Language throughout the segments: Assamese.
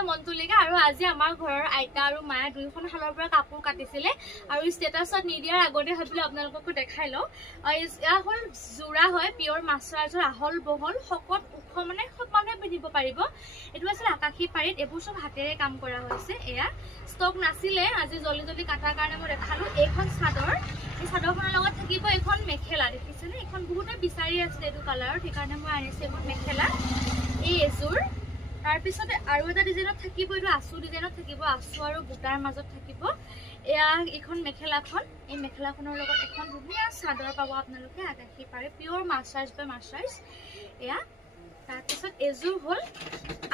মই মন্তুলিকা আৰু আজি আমাৰ ঘৰৰ আইতা আৰু মায়ে দুইখন শালৰ পৰা কাপোৰ কাটিছিলে আৰু ষ্টেটাছত নিদিয়াৰ আগতে ভাবিলো আপোনালোককো দেখাই লওঁ এয়া হ'ল জোৰা হয় পিয়ৰ মাছৰাজৰ আহল বহল শকত ওখ মানে সব মানুহে পিন্ধিব পাৰিব এইটো আছিল আকাশী পাৰিত এইবোৰ সব হাতেৰে কাম কৰা হৈছে এয়া ষ্টক নাছিলে আজি জলদি জলদি কাটাৰ কাৰণে মই দেখালো এইখন চাদৰ এই চাদৰখনৰ লগত থাকিব এখন মেখেলা দেখিছেনে এখন বহুতে বিচাৰি আছিল এইটো কালাৰৰ সেইকাৰণে মই আনিছো এখন মেখেলা এই এজোৰ তাৰ পিছতে আৰু এটা ডিজাইনত থাকিব এইটো আঁচু ডিজাইনত থাকিব আঁচু আৰু বুটাৰ মাজত থাকিব এয়া এখন মেখেলাখন এই মেখেলাখনৰ লগত এখন ধুনীয়া চাদৰ পাব আপোনালোকে আকাশী পাৰে পিয়ৰ মাছৰাজ বা মাছৰাজ এয়া তাৰ পিছত এজোৰ হ'ল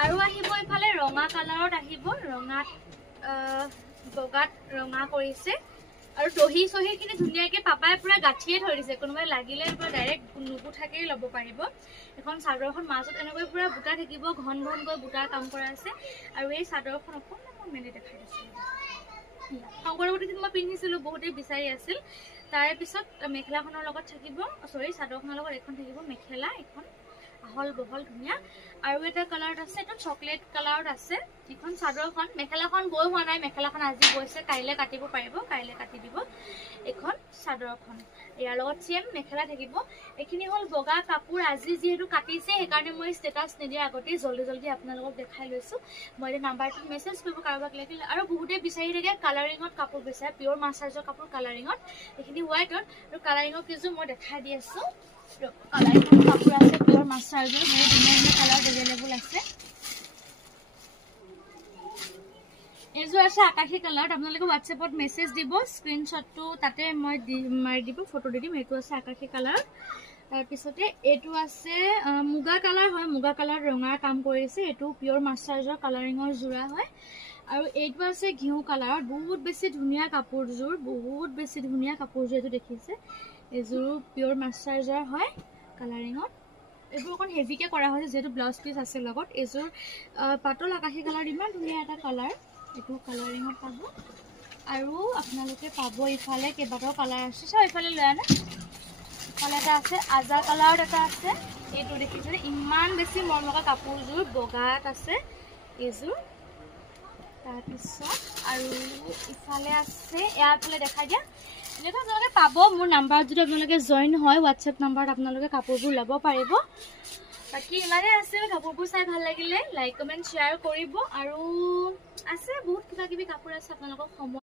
আৰু আহিব ইফালে ৰঙা কালাৰত আহিব ৰঙাত বগাত ৰঙা কৰিছে আৰু দহি সহিখিনি ধুনীয়াকৈ পাপাই পুৰা গাঠিয়ে থৈ দিছে কোনোবাই লাগিলে পুৰা ডাইৰেক্ট নুবুঠাকেই ল'ব পাৰিব এখন চাদৰখন মাজত এনেকৈ পুৰা বুটা থাকিব ঘন ঘনকৈ বুটাৰ কাম কৰা আছে আৰু এই চাদৰখন অকণমান মই মেলি দেখাই দিছোঁ শংকৰৱতী মই পিন্ধিছিলোঁ বহুতেই বিচাৰি আছিল তাৰ পিছত মেখেলাখনৰ লগত থাকিব চাদৰখনৰ লগত এখন থাকিব মেখেলা এখন আহল বহল ধুনীয়া আৰু এটা কালাৰত আছে এটা চকলেট কালাৰত আছে এখন চাদৰখন মেখেলাখন বৈ হোৱা নাই মেখেলাখন আজি বৈছে কাইলৈ কাটিব পাৰিব কাইলৈ কাটি দিব এখন চাদৰখন ইয়াৰ লগত চেম মেখেলা থাকিব এইখিনি হ'ল বগা কাপোৰ আজি যিহেতু কাটিছে সেইকাৰণে মই ষ্টেটাছ নিদিয়াৰ আগতে জলদি জলদি আপোনালোকক দেখাই লৈছোঁ মই এই নাম্বাৰটোত মেছেজ কৰিব কাৰোবাক লাগিলে আৰু বহুতেই বিচাৰি থাকে কালাৰিঙত কাপোৰ বিচাৰে পিয়ৰ মাছৰাজৰ কাপোৰ কালাৰিঙত এইখিনি হোৱাইটত আৰু কালাৰিঙৰ কিছু মই দেখাই দি আছোঁ কালাৰিঙৰ কাপোৰ আছে পিয়ৰ মাছৰাজৰ বহুত ধুনীয়া ধুনীয়া কালাৰ এভেইলেবল আছে এইযোৰ আছে আকাশী কালাৰত আপোনালোকে হোৱাটছএপত মেছেজ দিব স্ক্ৰীনশ্বটটো তাতে মই মাৰি দিব ফটো দি দিম এইটো আছে আকাশী কালাৰ তাৰপিছতে এইটো আছে মুগা কালাৰ হয় মুগা কালাৰত ৰঙাৰ কাম কৰিছে এইটো পিয়ৰ মাছৰাজৰ কালাৰিঙৰ যোৰা হয় আৰু এইটো আছে ঘিউ কালাৰত বহুত বেছি ধুনীয়া কাপোৰযোৰ বহুত বেছি ধুনীয়া কাপোৰযোৰ এইটো দেখিছে এইযোৰ পিয়ৰ মাছৰাজৰ হয় কালাৰিঙত এইবোৰ অকণ হেভিকৈ কৰা হৈছে যিহেতু ব্লাউজ পিচ আছে লগত এইযোৰ পাতল আকাশী কালাৰ ইমান ধুনীয়া এটা কালাৰ এইটো কালাৰিঙত পাব আৰু আপোনালোকে পাব ইফালে কেইবাটাও কালাৰ আছে চাও ইফালে লৈ আনা ইফালে এটা আছে আজা কালাৰত এটা আছে এইটো দেখিছে ইমান বেছি মৰমলগা কাপোৰযোৰ বগাত আছে এইযোৰ তাৰপিছত আৰু ইফালে আছে এয়াৰফালে দেখাই দিয়া এনেকৈ আপোনালোকে পাব মোৰ নাম্বাৰত যদি আপোনালোকে জইন হয় হোৱাটছএপ নাম্বাৰত আপোনালোকে কাপোৰবোৰ ল'ব পাৰিব বাকী ইমানেই আছিল কাপোৰবোৰ চাই ভাল লাগিলে লাইক কমেণ্ট শ্বেয়াৰ কৰিব আৰু আছে বহুত কিবা কিবি কাপোৰ আছে আপোনালোকক সময়